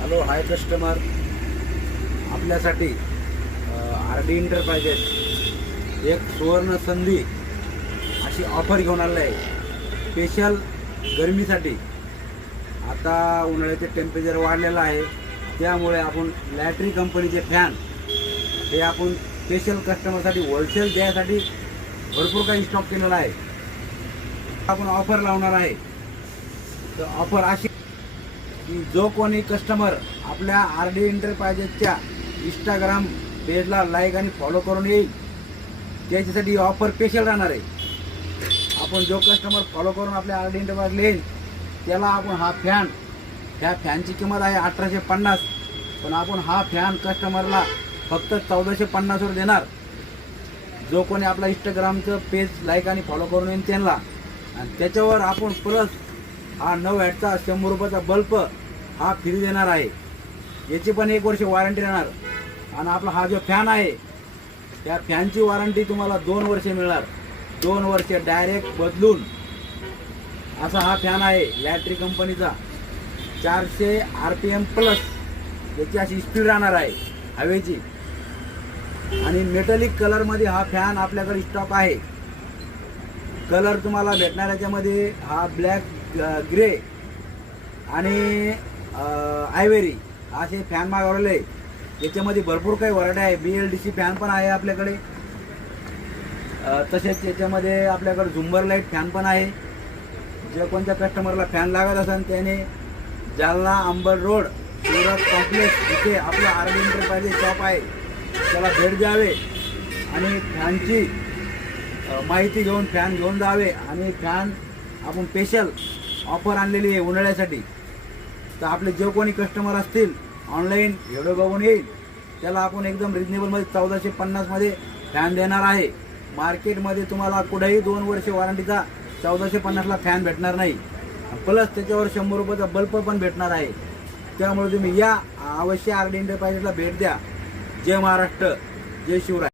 Hello hi customer, आपल्यासाठी R D enterprises एक सुवर्ण संधी अशी ऑफर घेऊन आलेली आहे स्पेशल गरमीसाठी. आता उन्हाळ्याचे टेम्परेचर वाढलेलं आहे, त्यामुळे आपण लॅट्री कंपनीचे फॅन हे आपण स्पेशल कस्टमरसाठी होलसेल द्यायसाठी भरपूर काही स्टॉक केलेला आहे. आपण ऑफर लावणार आहे. तर ऑफर अशी की जो कोणी कस्टमर आपल्या आर डी एंटरप्राइजेसच्या इंस्टाग्राम पेजला लाईक आणि फॉलो करून येईल त्याच्यासाठी ऑफर स्पेशल राहणार आहे. आपण जो कस्टमर फॉलो करून आपल्या आर डी एंटरप्राइज येईल त्याला आपण हा फॅन, ह्या फॅनची किंमत आहे 1850, पण आपण हा फॅन कस्टमरला फक्त 1450 वर देणार. जो कोणी आपला इंस्टाग्रामचं पेज लाईक आणि फॉलो करून येईल त्यांना, आणि त्याच्यावर आपण प्लस हा 9 वॅटचा 100 रुपयाचा बल्ब हा फ्री देणार आहे. याची पण 1 वर्ष वॉरंटी राहणार. आणि आपला हा जो फॅन आहे त्या फॅनची वॉरंटी तुम्हाला 2 वर्ष मिळणार. 2 वर्ष डायरेक्ट बदलून असा हा फॅन आहे लॅट्री कंपनीचा. 400 RPM प्लस याची अशी स्पीड राहणार आहे हवेची. आणि मेटलिक कलरमध्ये हा फॅन आपल्याकडे स्टॉक आहे. कलर तुम्हाला भेटणार याच्यामध्ये हा ब्लॅक, ग्रे आणि आयव्हरी असे फॅन मागवलेले. याच्यामध्ये भरपूर काही व्हरायटी आहे. BLDC फॅन पण आहे आपल्याकडे. तसेच याच्यामध्ये आपल्याकडे झुंबर लाईट फॅन पण आहे. जे कोणत्या कस्टमरला फॅन लागत असेल त्याने जालना अंबड रोड सुरत कॉम्प्लेक्स इथे आपलं आर डी एंटरप्राइजेस शॉप आहे, त्याला भेट द्यावे आणि फॅनची माहिती घेऊन फॅन घेऊन जावे. आणि फॅन आपण स्पेशल ऑफर आणलेली आहे उन्हाळ्यासाठी. तर आपले जे कोणी कस्टमर असतील ऑनलाईन व्हिडिओ बघून येईल त्याला आपण एकदम रिजनेबलमध्ये 1450 फॅन देणार आहे. मार्केटमध्ये तुम्हाला कुठेही 2 वर्ष वॉरंटीचा 1450ला फॅन भेटणार नाही. प्लस त्याच्यावर 100 रुपयाचा बल्ब पण भेटणार आहे. त्यामुळे तुम्ही या अवश्य आर डी एंटरप्राइजेसला भेट द्या. जय महाराष्ट्र, जय शिवराय.